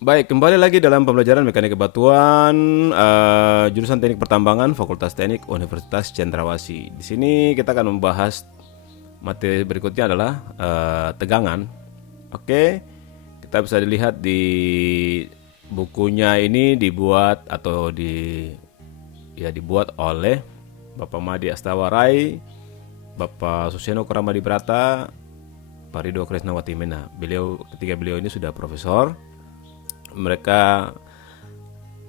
Baik, kembali lagi dalam pembelajaran mekanika batuan, jurusan Teknik Pertambangan, Fakultas Teknik Universitas Cendrawasih. Di sini kita akan membahas materi berikutnya adalah tegangan. Oke, kita bisa dilihat di bukunya ini dibuat atau dibuat oleh Bapak Madi Astawarai, Bapak Suseno Kuramadi Brata, Pak Ridho Krisnawati Mena. Ketiga beliau ini sudah profesor. Mereka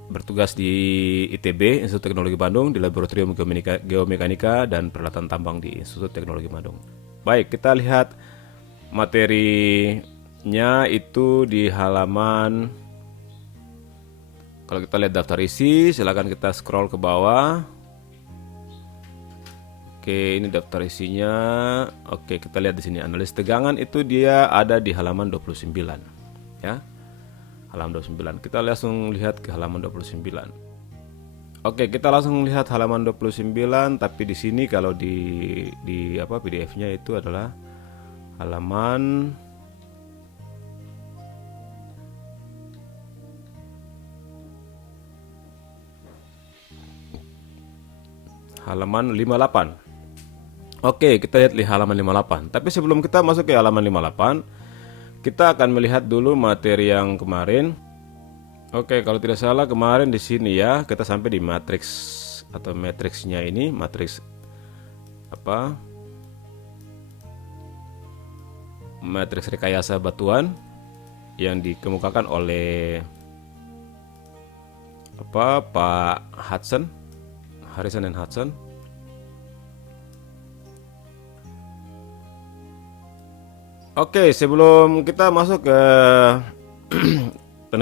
bertugas di ITB, Institut Teknologi Bandung, di Laboratorium Geomekanika dan Peralatan Tambang di Institut Teknologi Bandung. Baik, kita lihat materinya itu di halaman, kalau kita lihat daftar isi, silakan kita scroll ke bawah. Oke, ini daftar isinya. Oke, kita lihat di sini analis tegangan itu dia ada di halaman 29, ya. Halaman 29. Kita langsung lihat ke halaman 29. Oke, kita langsung lihat halaman 29, tapi di sini kalau di PDF-nya itu adalah halaman halaman 58. Oke, kita lihat di halaman 58. Tapi sebelum kita masuk ke halaman 58, kita akan melihat dulu materi yang kemarin. Oke, kalau tidak salah kemarin di sini ya, kita sampai di matriks atau matriksnya ini, matriks apa? Matriks rekayasa batuan yang dikemukakan oleh Pak Hudson, Harrison and Hudson. Oke, sebelum kita masuk ke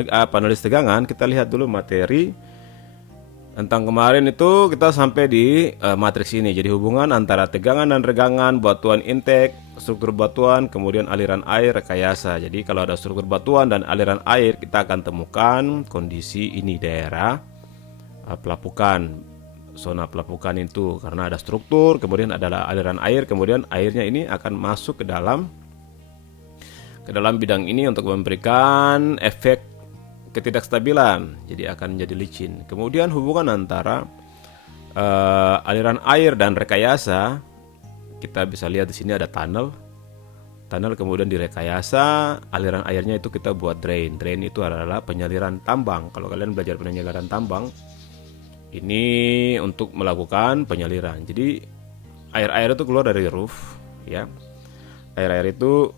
analis tegangan, kita lihat dulu materi tentang kemarin itu. Kita sampai di matriks ini. Jadi hubungan antara tegangan dan regangan, batuan intake, struktur batuan, kemudian aliran air, rekayasa. Jadi kalau ada struktur batuan dan aliran air, kita akan temukan kondisi ini daerah pelapukan, zona pelapukan itu karena ada struktur, kemudian adalah aliran air, kemudian airnya ini akan masuk ke dalam bidang ini untuk memberikan efek ketidakstabilan, jadi akan menjadi licin. Kemudian hubungan antara aliran air dan rekayasa, kita bisa lihat di sini ada tunnel, kemudian direkayasa, aliran airnya itu kita buat drain. Drain itu adalah penyaliran tambang. Kalau kalian belajar penyaliran tambang, ini untuk melakukan penyaliran. Jadi air-air itu keluar dari roof, ya. Air-air itu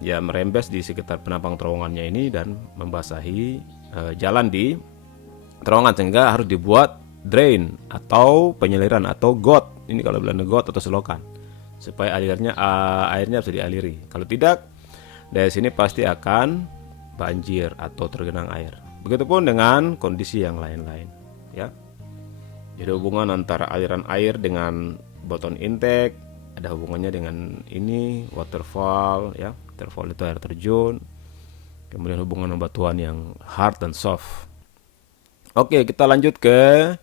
ya merembes di sekitar penampang terowongannya ini dan membasahi jalan di terowongan, sehingga harus dibuat drain atau penyaliran atau got. Ini kalau bilang got atau selokan, supaya airnya bisa dialiri. Kalau tidak, dari sini pasti akan banjir atau tergenang air. Begitupun dengan kondisi yang lain-lain, ya. Jadi hubungan antara aliran air dengan bottom intake, ada hubungannya dengan ini waterfall, ya. Waterfall itu air terjun. Kemudian hubungan batuan yang hard dan soft. Oke, kita lanjut ke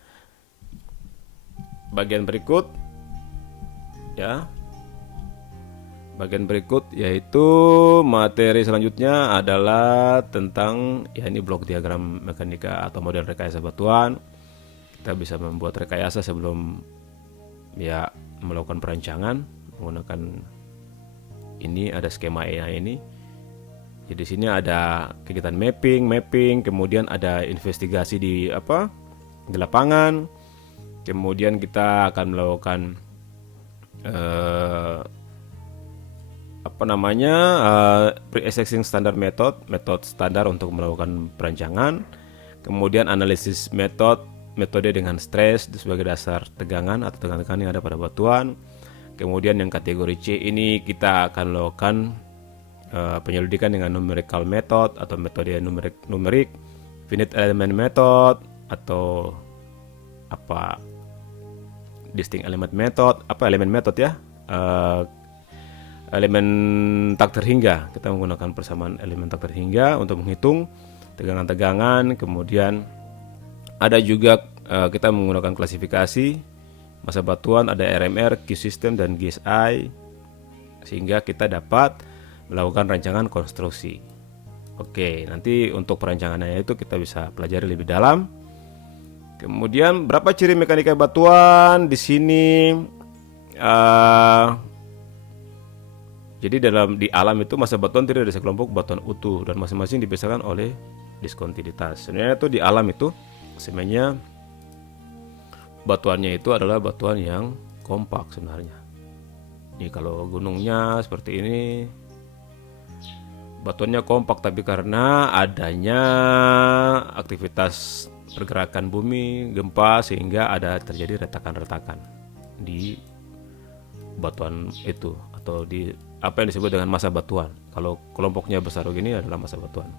bagian berikut, ya. Bagian berikut yaitu materi selanjutnya adalah tentang, ya, ini blok diagram mekanika atau model rekayasa batuan. Kita bisa membuat rekayasa sebelum ya melakukan perancangan menggunakan ini, ada skema ini. Jadi sini ada kegiatan mapping, kemudian ada investigasi di lapangan. Kemudian kita akan melakukan pre-existing standard metode standar untuk melakukan perancangan. Kemudian analisis metode dengan stres sebagai dasar tegangan atau tegangan yang ada pada batuan. Kemudian yang kategori C ini kita akan melakukan penyelidikan dengan numerical method atau metode numerik, finite element method atau distinct element method, ya, elemen tak terhingga. Kita menggunakan persamaan elemen tak terhingga untuk menghitung tegangan-tegangan. Kemudian ada juga kita menggunakan klasifikasi massa batuan, ada RMR, Q-system, dan GSI, sehingga kita dapat melakukan rancangan konstruksi. Oke, nanti untuk perancangannya itu kita bisa pelajari lebih dalam. Kemudian berapa ciri mekanika batuan di sini? Jadi di alam itu massa batuan terdiri dari sekelompok batuan utuh dan masing-masing dipisahkan oleh diskontinuitas. Sebenarnya itu di alam itu sebenarnya batuannya itu adalah batuan yang kompak sebenarnya. Ini kalau gunungnya seperti ini, batuannya kompak, tapi karena adanya aktivitas pergerakan bumi, gempa, sehingga ada terjadi retakan-retakan di batuan itu, atau di apa yang disebut dengan massa batuan. Kalau kelompoknya besar begini adalah massa batuan.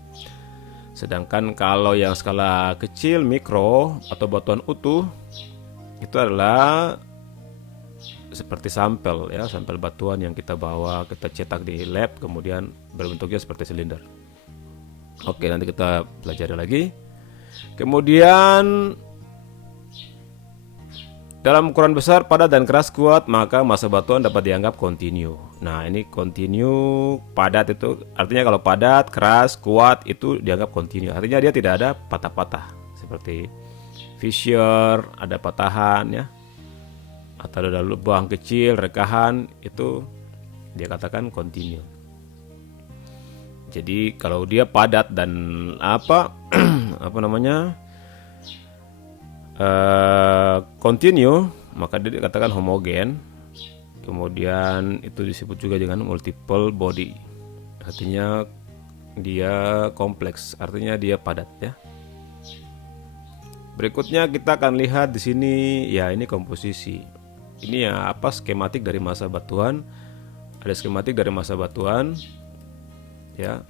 Sedangkan kalau yang skala kecil, mikro atau batuan utuh, itu adalah seperti sampel ya, sampel batuan yang kita bawa, kita cetak di lab, kemudian berbentuknya seperti silinder. Oke, nanti kita pelajari lagi. Kemudian dalam ukuran besar, padat dan keras kuat, maka massa batuan dapat dianggap kontinu. Nah, ini kontinu, padat itu artinya kalau padat, keras, kuat itu dianggap kontinu. Artinya dia tidak ada patah-patah seperti fissure, ada patahan ya, atau ada lubang kecil, rekahan, itu dia katakan kontinu. Jadi kalau dia padat dan apa apa namanya continue, maka dia dikatakan homogen. Kemudian itu disebut juga dengan multiple body, artinya dia kompleks, artinya dia padat ya. Berikutnya kita akan lihat di sini ya, ini komposisi. Ini ya apa, skematik dari massa batuan. Ada skematik dari massa batuan ya,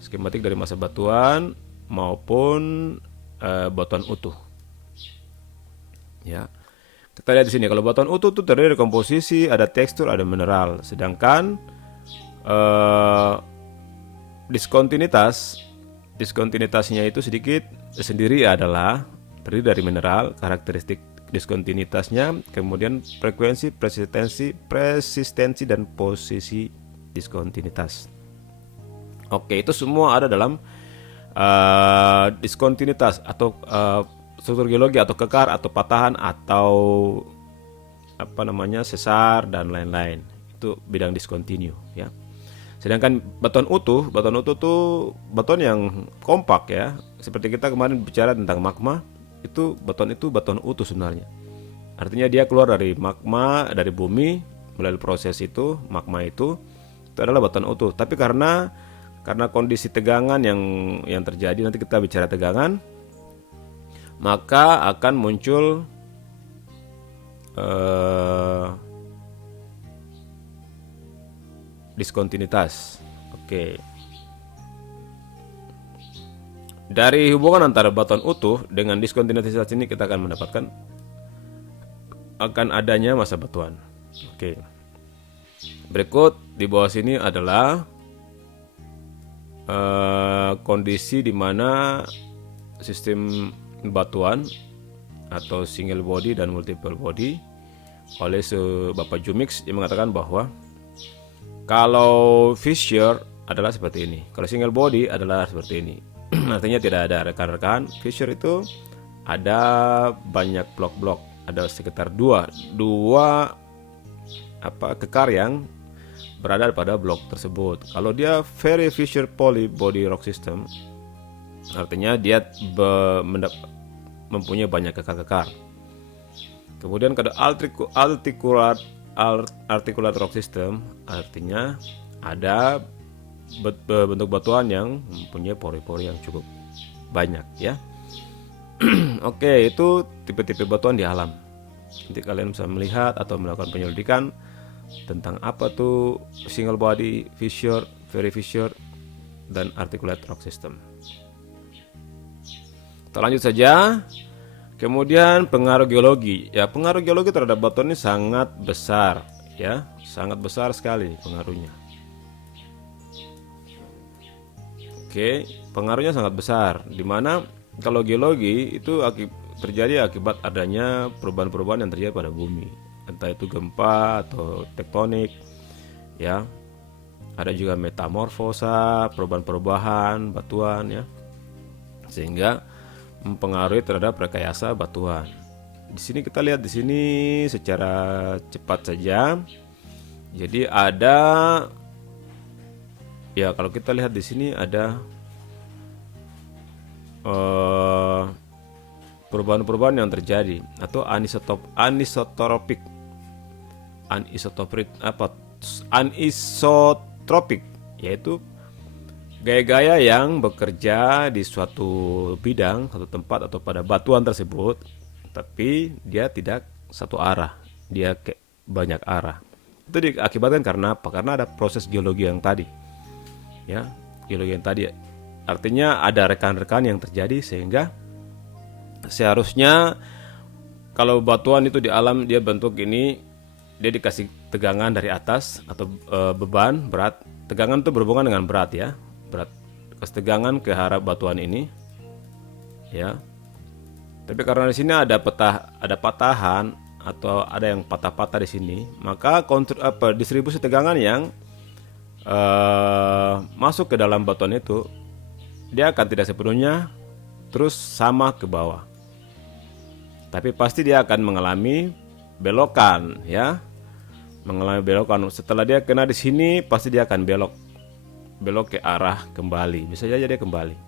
skematik dari massa batuan maupun batuan utuh. Ya, kita lihat di sini kalau batuan utuh itu terdiri dari komposisi, ada tekstur, ada mineral. Sedangkan diskontinuitasnya itu sedikit sendiri adalah terdiri dari mineral. Karakteristik diskontinuitasnya, kemudian frekuensi, persistensi dan posisi diskontinuitas. Oke, itu semua ada dalam diskontinuitas atau struktur geologi atau kekar atau patahan atau apa namanya sesar dan lain-lain, itu bidang diskontinu ya. Sedangkan batuan utuh tuh batuan yang kompak ya, seperti kita kemarin bicara tentang magma, itu batuan utuh sebenarnya. Artinya dia keluar dari magma, dari bumi, melalui proses itu magma itu adalah batuan utuh. Tapi karena kondisi tegangan yang terjadi, nanti kita bicara tegangan, maka akan muncul diskontinuitas. Oke. Dari hubungan antara batuan utuh dengan diskontinuitas ini kita akan mendapatkan akan adanya massa batuan. Oke. Berikut di bawah sini adalah kondisi di mana sistem batuan atau single body dan multiple body oleh Bapak Jumix yang mengatakan bahwa kalau fissure adalah seperti ini, kalau single body adalah seperti ini. Artinya tidak ada rekan-rekan. Fissure itu ada banyak blok-blok, ada sekitar dua kekar yang berada pada blok tersebut. Kalau dia very fissure poly body rock system, artinya dia mempunyai banyak kekar-kekar. Kemudian kalau articulate rock system, artinya ada bentuk batuan yang mempunyai pori-pori yang cukup banyak ya. Oke, itu tipe-tipe batuan di alam. Nanti kalian bisa melihat atau melakukan penyelidikan tentang apa tuh single body, fissure, very fissure, dan articulate rock system. Kita lanjut saja. Kemudian pengaruh geologi. Ya, pengaruh geologi terhadap batuan ini sangat besar ya, sangat besar sekali pengaruhnya. Oke, pengaruhnya sangat besar, dimana kalau geologi itu terjadi akibat adanya perubahan-perubahan yang terjadi pada bumi, entah itu gempa atau tektonik ya. Ada juga metamorfosa, perubahan-perubahan batuan ya, sehingga mempengaruhi terhadap rekayasa batuan. Di sini kita lihat di sini secara cepat saja. Jadi ada ya, kalau kita lihat di sini ada perubahan-perubahan yang terjadi atau anisotropik anisotropik, yaitu gaya-gaya yang bekerja di suatu bidang, satu tempat atau pada batuan tersebut, tapi dia tidak satu arah, dia banyak arah. Itu diakibatkan karena apa? Karena ada proses geologi yang tadi, ya, geologi yang tadi. Artinya ada rekan-rekan yang terjadi sehingga seharusnya kalau batuan itu di alam dia bentuk ini, dia dikasih tegangan dari atas atau beban berat. Tegangan itu berhubungan dengan berat ya, berat. Kasih tegangan ke arah batuan ini, ya. Tapi karena di sini ada patahan atau ada yang patah-patah di sini, maka distribusi tegangan yang masuk ke dalam batuan itu, dia akan tidak sepenuhnya terus sama ke bawah, tapi pasti dia akan mengalami belokan ya, mengalami belokan. Setelah dia kena di sini, pasti dia akan belok ke arah kembali. Bisa saja dia kembali,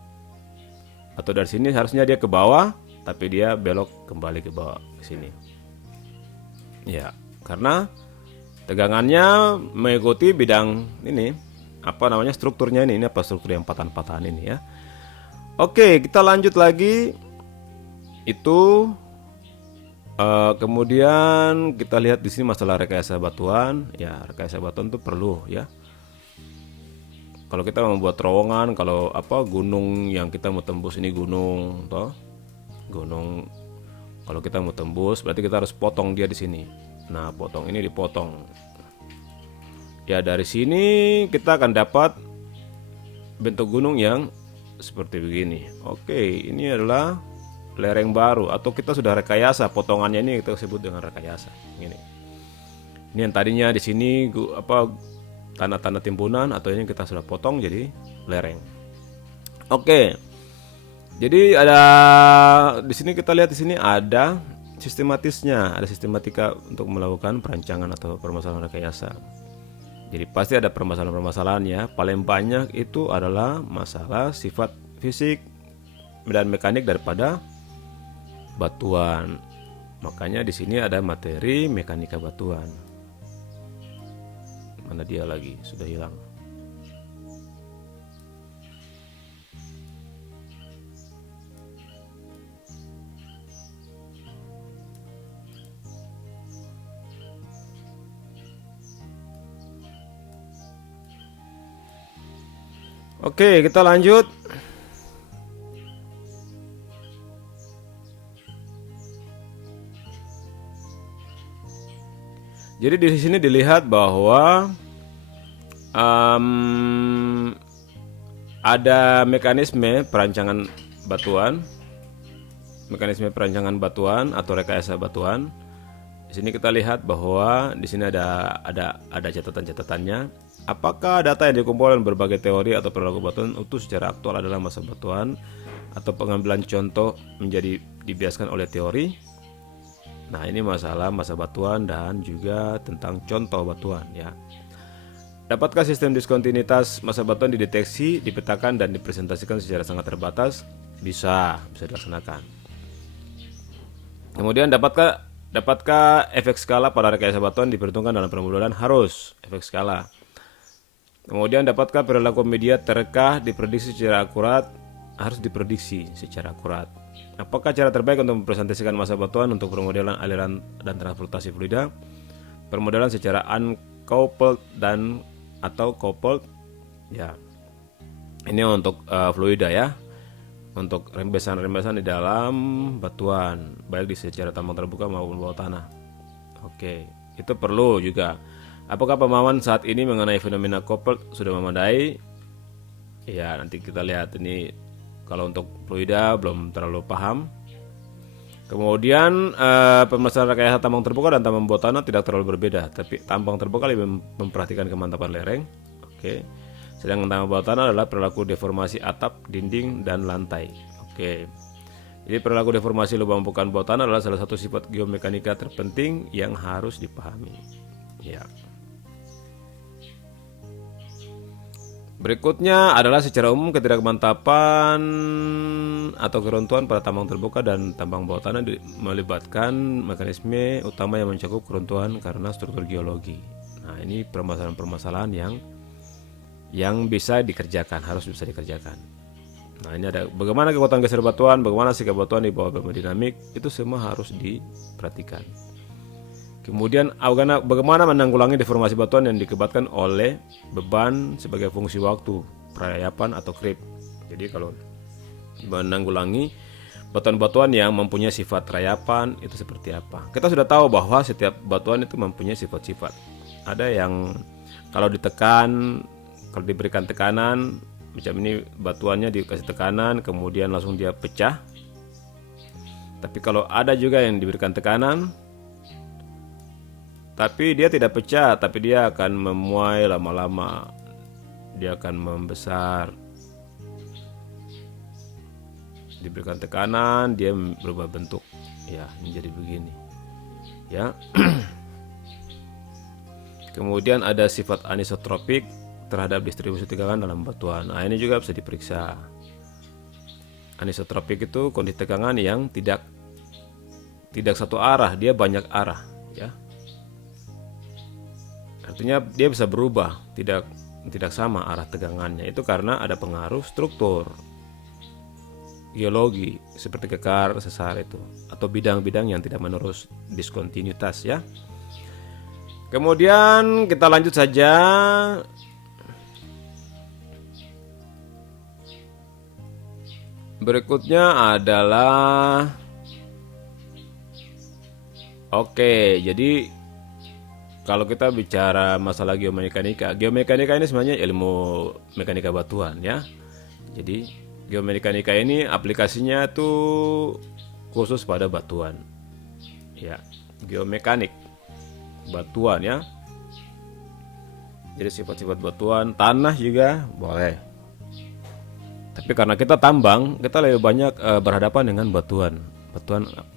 atau dari sini harusnya dia ke bawah, tapi dia belok kembali ke bawah ke sini. Ya, karena tegangannya mengikuti bidang ini, apa namanya, strukturnya ini apa struktur yang patahan-patahan ini ya. Oke, kita lanjut lagi. Itu kemudian kita lihat di sini masalah rekayasa batuan. Ya, rekayasa batuan itu perlu ya. Kalau kita membuat terowongan, kalau gunung yang kita mau tembus ini gunung, toh gunung. Kalau kita mau tembus, berarti kita harus potong dia di sini. Nah, potong ini dipotong. Ya, dari sini kita akan dapat bentuk gunung yang seperti begini. Oke, ini adalah lereng baru atau kita sudah rekayasa potongannya, ini kita sebut dengan rekayasa. Ini yang tadinya di sini tanah-tanah timbunan, atau ini kita sudah potong jadi lereng. Oke. Jadi ada di sini kita lihat di sini ada sistematisnya, ada sistematika untuk melakukan perancangan atau permasalahan rekayasa. Jadi pasti ada permasalahan-permasalahannya. Paling banyak itu adalah masalah sifat fisik dan mekanik daripada batuan. Makanya di sini ada materi mekanika batuan. Mana dia lagi? Sudah hilang. Oke, kita lanjut. Jadi di sini dilihat bahwa ada mekanisme perancangan batuan, atau rekayasa batuan. Di sini kita lihat bahwa di sini ada catatan-catatannya. Apakah data yang dikumpulkan berbagai teori atau perilaku batuan itu secara aktual adalah masa batuan, atau pengambilan contoh menjadi dibiaskan oleh teori? Nah, ini masalah masa batuan dan juga tentang contoh batuan ya. Dapatkah sistem diskontinuitas masa batuan dideteksi, dipetakan dan dipresentasikan secara sangat terbatas? Bisa dilaksanakan. Kemudian dapatkah efek skala pada rekayasa batuan diperhitungkan dalam pemodelan? Harus efek skala. Kemudian dapatkah perilaku media terkah diprediksi secara akurat? Harus diprediksi secara akurat. Apakah cara terbaik untuk mempresentasikan massa batuan untuk permodelan aliran dan transportasi fluida? Permodelan secara uncoupled dan atau coupled. Ya, ini untuk fluida ya, untuk rembesan-rembesan di dalam batuan, baik di secara tambang terbuka maupun bawah tanah. Oke, itu perlu juga. Apakah pemahaman saat ini mengenai fenomena coupled sudah memadai? Ya, nanti kita lihat ini. Kalau untuk fluida belum terlalu paham. Kemudian permasalahan rekayasa tambang terbuka dan tambang bawah tanah tidak terlalu berbeda, tapi tambang terbuka lebih memperhatikan kemantapan lereng. Oke. Sedangkan tambang bawah tanah adalah perilaku deformasi atap, dinding, dan lantai. Oke. Jadi perilaku deformasi lubang bukan bawah tanah adalah salah satu sifat geomekanika terpenting yang harus dipahami. Ya. Berikutnya adalah secara umum ketidakmantapan atau keruntuhan pada tambang terbuka dan tambang bawah tanah melibatkan mekanisme utama yang mencakup keruntuhan karena struktur geologi. Nah, ini permasalahan-permasalahan yang bisa dikerjakan, harus bisa dikerjakan. Nah, ini ada bagaimana kekuatan geser batuan, bagaimana sikap batuan di bawah hemodinamik, itu semua harus diperhatikan. Kemudian bagaimana menanggulangi deformasi batuan yang diakibatkan oleh beban sebagai fungsi waktu, perayapan atau creep. Jadi kalau menanggulangi batuan-batuan yang mempunyai sifat rayapan itu seperti apa? Kita sudah tahu bahwa setiap batuan itu mempunyai sifat-sifat. Ada yang kalau ditekan, kalau diberikan tekanan, macam ini batuannya dikasih tekanan, kemudian langsung dia pecah. Tapi kalau ada juga yang diberikan tekanan, tapi dia tidak pecah, tapi dia akan memuai lama-lama, dia akan membesar. Diberikan tekanan, dia berubah bentuk, ya menjadi begini, ya. Kemudian ada sifat anisotropik terhadap distribusi tegangan dalam batuan. Nah, ini juga bisa diperiksa. Anisotropik itu kondisi tegangan yang tidak satu arah, dia banyak arah, ya. Artinya dia bisa berubah, tidak sama arah tegangannya. Itu karena ada pengaruh struktur geologi seperti kekar, sesar itu, atau bidang-bidang yang tidak menerus diskontinuitas, ya. Kemudian kita lanjut saja. Berikutnya adalah jadi kalau kita bicara masalah geomekanika ini sebenarnya ilmu mekanika batuan, ya. Jadi geomekanika ini aplikasinya tuh khusus pada batuan, ya. Geomekanik batuan, ya. Jadi sifat-sifat batuan, tanah juga boleh. Tapi karena kita tambang, kita lebih banyak berhadapan dengan batuan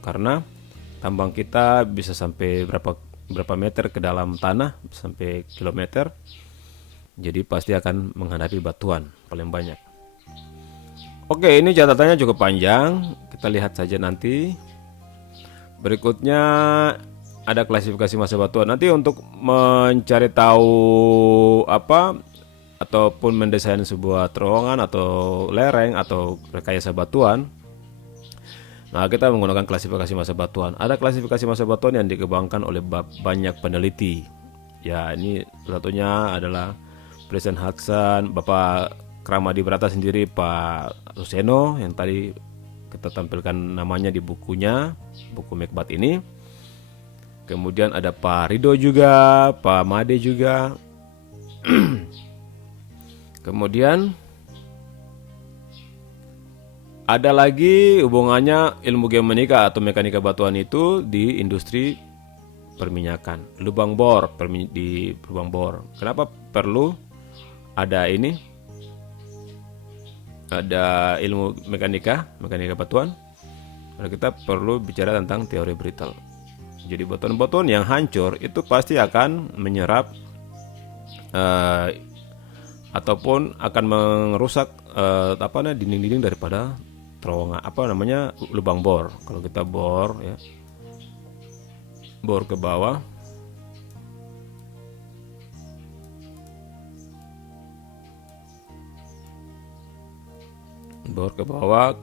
karena tambang kita bisa sampai berapa meter ke dalam tanah, sampai kilometer. Jadi pasti akan menghadapi batuan paling banyak. Oke, ini catatannya cukup panjang, kita lihat saja nanti. Berikutnya ada klasifikasi massa batuan. Nanti untuk mencari tahu ataupun mendesain sebuah terowongan atau lereng atau rekayasa batuan, nah kita menggunakan klasifikasi massa batuan. Ada klasifikasi massa batuan yang dikembangkan oleh banyak peneliti. Ya, ini satunya adalah Presiden Hudson, Bapak Kramadi Brata sendiri, Pak Suseno yang tadi kita tampilkan namanya di bukunya, buku Mekbat ini. Kemudian ada Pak Rido juga, Pak Made juga. Kemudian ada lagi hubungannya ilmu geomenika atau mekanika batuan itu di industri perminyakan, lubang bor, di lubang bor. Kenapa perlu ada ini? Ada ilmu mekanika batuan? Karena kita perlu bicara tentang teori brittle. Jadi batuan-batuan yang hancur itu pasti akan menyerap ataupun akan merusak dinding-dinding daripada terowongan, lubang bor. Kalau kita bor, ya, bor ke bawah,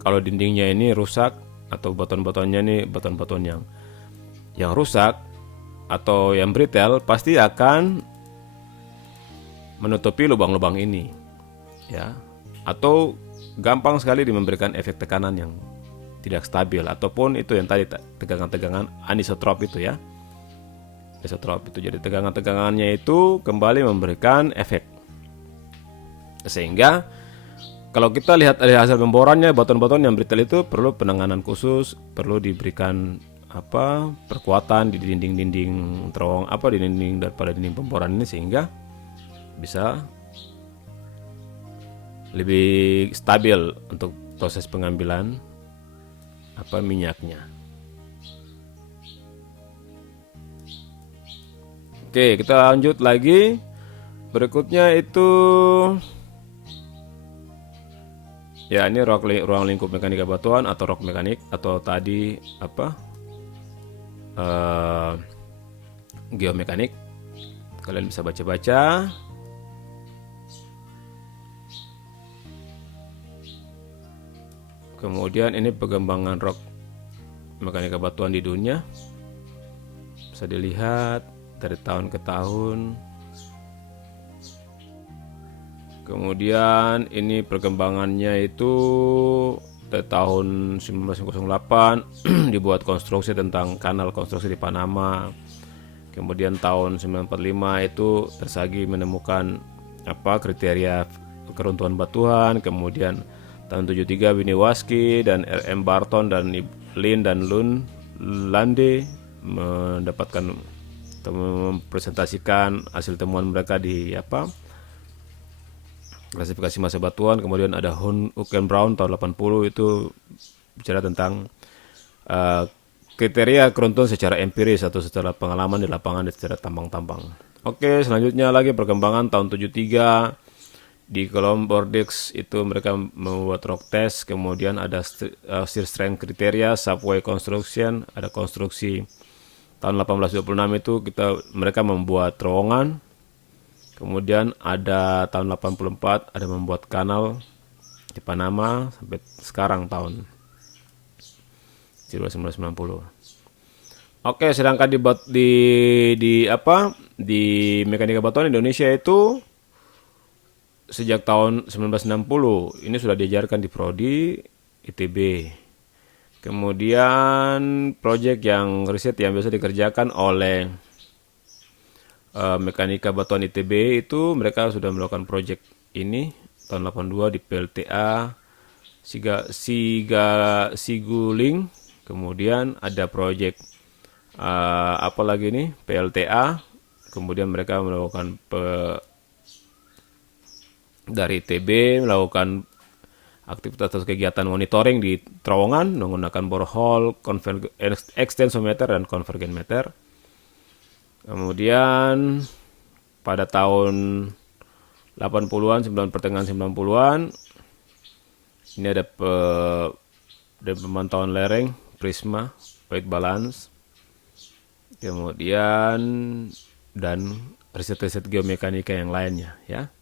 kalau dindingnya ini rusak atau batuan-batuannya ini batuan-batuan yang rusak atau yang brittle, pasti akan menutupi lubang-lubang ini, ya, atau gampang sekali memberikan efek tekanan yang tidak stabil, ataupun itu yang tadi tegangan-tegangan anisotrop itu, ya. Anisotrop itu jadi tegangan-tegangannya itu kembali memberikan efek, sehingga kalau kita lihat dari hasil pemborannya, batuan-batuan yang brittle itu perlu penanganan khusus, perlu diberikan perkuatan di dinding-dinding terowongan, di dinding daripada dinding pemboran ini, sehingga bisa lebih stabil untuk proses pengambilan minyaknya. Oke, kita lanjut lagi. Berikutnya itu ya, ini ruang lingkup mekanika batuan atau rock mekanik, atau tadi geomekanik. Kalian bisa baca-baca. Kemudian ini pengembangan rock mekanika batuan di dunia. Bisa dilihat dari tahun ke tahun. Kemudian ini perkembangannya itu dari tahun 1908 dibuat konstruksi tentang kanal konstruksi di Panama. Kemudian tahun 1945 itu Tersagi menemukan kriteria keruntuhan batuan. Kemudian tahun 73 Winiarski dan R.M. Barton dan Lin dan Lande mendapatkan atau mempresentasikan hasil temuan mereka di klasifikasi massa batuan. Kemudian ada Huckenbraun tahun 80 itu bicara tentang kriteria keruntuhan secara empiris atau secara pengalaman di lapangan dan secara tambang-tambang. Oke, selanjutnya lagi perkembangan tahun 73 di Colombordex itu mereka membuat rock test. Kemudian ada shear strength kriteria, subway construction, ada konstruksi. Tahun 1826 itu mereka membuat terowongan. Kemudian ada tahun 84 ada membuat kanal di Panama sampai sekarang tahun 1990. Oke, sedangkan di mekanika batuan Indonesia itu sejak tahun 1960 ini sudah diajarkan di prodi ITB. Kemudian proyek riset yang biasa dikerjakan oleh mekanika batuan ITB itu mereka sudah melakukan proyek ini tahun 82 di PLTA Siguling. Kemudian ada proyek PLTA. Kemudian mereka melakukan dari ITB melakukan aktivitas atau kegiatan monitoring di terowongan menggunakan borehole, extensometer dan konvergenmeter. Kemudian pada tahun 80-an, pertengahan 90-an ini ada pemantauan lereng, prisma, weight balance. Kemudian dan riset-riset geomekanika yang lainnya ya.